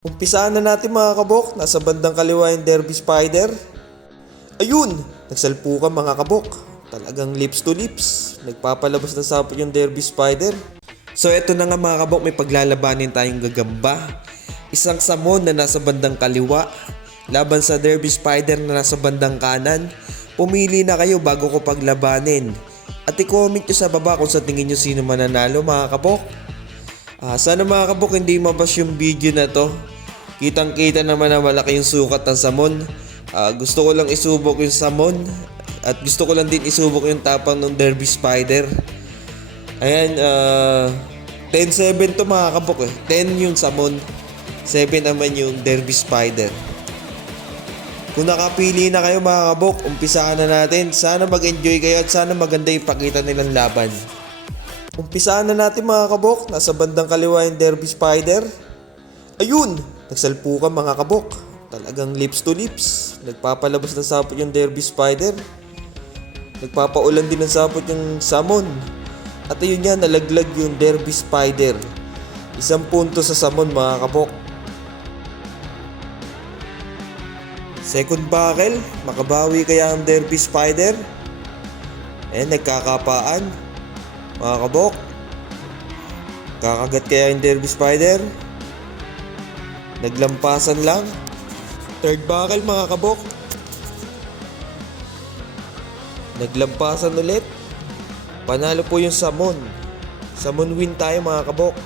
Umpisaan na natin mga kabok, nasa bandang kaliwa yung Derby Spider. Ayun, nagsalpukan mga kabok. Talagang lips to lips. Nagpapalabas ng sapot yung Derby Spider. So eto na nga mga kabok, may paglalabanin tayong gagamba. Isang samon na nasa bandang kaliwa, laban sa Derby Spider na nasa bandang kanan. Pumili na kayo bago ko paglabanin. At i-comment nyo sa baba kung sa tingin nyo sino mananalo mga kabok. Sana mga kabok hindi mabas yung video na to. Kitang kita naman na malaki yung sukat ng samon. Gusto ko lang isubok yung samon. At gusto ko lang din isubok yung tapang ng Derby Spider. Ayan, 10-7 to mga kabok eh. 10 yung samon, 7 naman yung Derby Spider. Kung nakapili na kayo mga kabok, umpisaan na natin. Sana mag-enjoy kayo at sana maganda yung pakita nilang laban. Umpisaan na natin mga kabok, nasa bandang kaliwa yung Derby Spider. Ayun, nagsalpukan mga kabok. Talagang lips to lips. Nagpapalabas ng sapot yung Derby Spider. Nagpapaulan din ng sapot yung samon. At ayun yan, nalaglag yung Derby Spider. 1 punto sa samon mga kabok. Second buckle, makabawi kaya ang Derby Spider? Nagkakapaan. Mga kabok, kakagat kaya yung Derby Spider? Naglampasan lang. Third buckle mga kabok, naglampasan ulit. Panalo po yung samon. Samon win tayo mga kabok.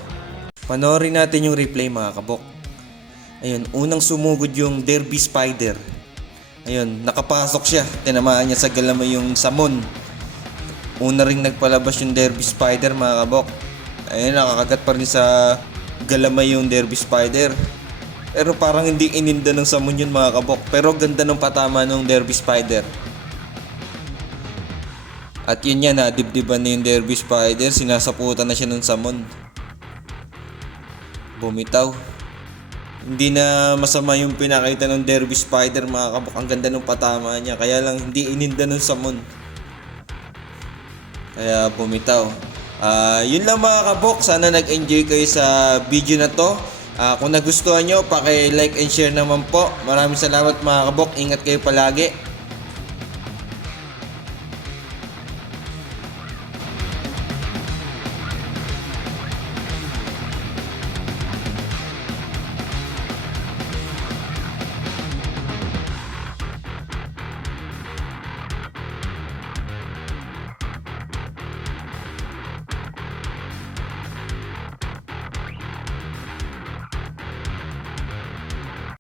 Panoorin natin yung replay mga kabok. Ayun, unang sumugod yung Derby Spider. Ayun, nakapasok siya. Tinamaan niya sa galamay yung samon. Una ring nagpalabas yung Derby Spider mga kabok. Ayun, nakakagat pa rin sa galamay yung Derby Spider. Pero parang hindi ininda ng samon yun mga kabok. Pero ganda ng patama ng Derby Spider. At yun yan, dibdiban na yung Derby Spider. Sinasaputan na siya ng samon. Bumitaw. Hindi na masama yung pinakita ng Derby Spider mga kabok. Ang ganda ng patama niya. Kaya lang hindi ininda ng samon. Kaya bumitaw. Yun lang mga kabok. Sana nag-enjoy kayo sa video na to. Kung nagustuhan nyo, paki-like and share naman po. Maraming salamat mga kabok. Ingat kayo palagi.